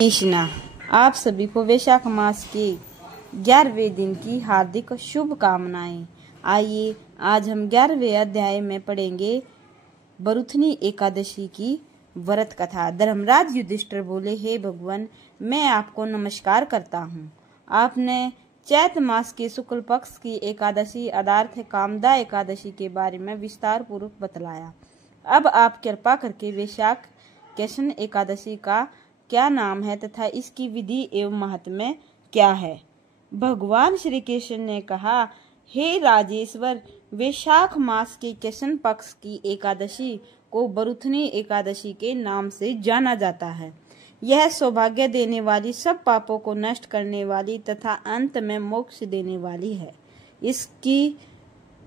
कृष्णा, आप सभी को वैशाख मास के 11वें दिन की हार्दिक शुभकामनाएं। आइए आज हम 11वें अध्याय में पढ़ेंगे बरुथनी एकादशी की व्रत कथा। धर्मराज युधिष्ठिर बोले, हे भगवान, मैं आपको नमस्कार करता हूँ। आपने चैत मास के शुक्ल पक्ष की एकादशी अर्थात कामदा एकादशी के बारे में विस्तार पूर्वक बतलाया। अब आप कृपा करके वैशाख कृष्ण एकादशी का क्या नाम है तथा इसकी विधि एवं महात्म्य क्या है। भगवान श्री कृष्ण ने कहा, हे राजेश्वर, वैशाख मास के कृष्ण पक्ष की एकादशी को बरुथनी एकादशी के नाम से जाना जाता है। यह सौभाग्य देने वाली, सब पापों को नष्ट करने वाली तथा अंत में मोक्ष देने वाली है। इसकी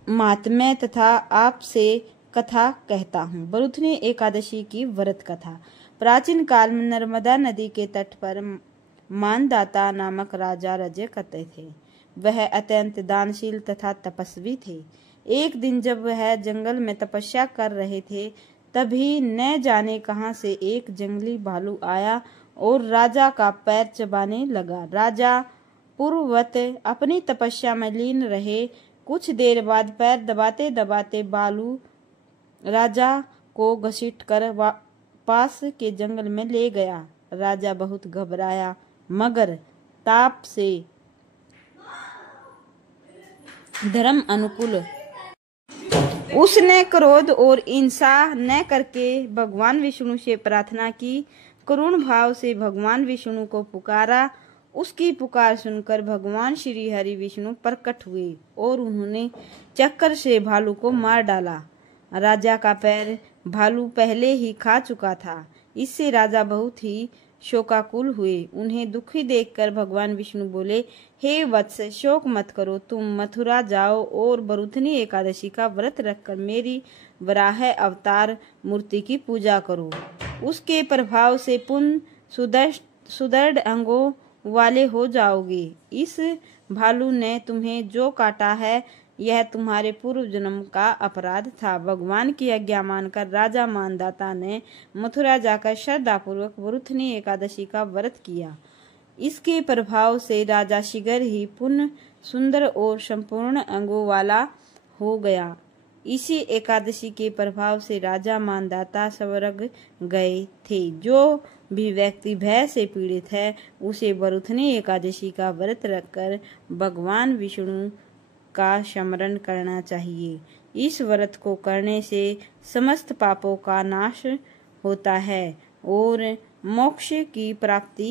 महात्म्य तथा आपसे कथा कहता हूँ। बरुथनी एकादशी की व्रत कथा। प्राचीन काल में नर्मदा नदी के तट पर मानदाता नामक राजा राज्य करते थे। वह अत्यंत दानशील तथा तपस्वी थे। एक दिन जब वह जंगल में तपस्या कर रहे थे, तभी न जाने कहां से एक जंगली भालू आया और राजा का पैर चबाने लगा। राजा पूर्ववत अपनी तपस्या में लीन रहे। कुछ देर बाद पैर दबाते दबाते भालू राजा को घसीटकर पास के जंगल में ले गया। राजा बहुत घबराया, मगर ताप से धर्म अनुकूल उसने क्रोध और हिंसा न करके भगवान विष्णु से प्रार्थना की। करुण भाव से भगवान विष्णु को पुकारा। उसकी पुकार सुनकर भगवान श्री हरि विष्णु प्रकट हुए और उन्होंने चक्कर से भालू को मार डाला। राजा का पैर भालू पहले ही खा चुका था। इससे राजा बहुत ही शोकाकुल हुए। उन्हें दुखी देखकर भगवान विष्णु बोले, हे वत्स, शोक मत करो। तुम मथुरा जाओ और बरुथनी एकादशी का व्रत रखकर मेरी वराह अवतार मूर्ति की पूजा करो। उसके प्रभाव से पुनः सुदृढ़ अंगों वाले हो जाओगे। इस भालू ने तुम्हें जो काटा है, यह तुम्हारे पूर्व जन्म का अपराध था। भगवान की आज्ञा मानकर राजा मानदाता ने मथुरा जाकर श्रद्धापूर्वक बरुथनी एकादशी का व्रत किया। इसके प्रभाव से राजा शीघ्र ही पुनः सुंदर और संपूर्ण अंगों वाला हो गया। इसी एकादशी के प्रभाव से राजा मानदाता स्वर्ग गए थे। जो भी व्यक्ति भय से पीड़ित है, उसे बरुथनी एकादशी का व्रत रखकर भगवान विष्णु का स्मरण करना चाहिए। इस व्रत को करने से समस्त पापों का नाश होता है और मोक्ष की प्राप्ति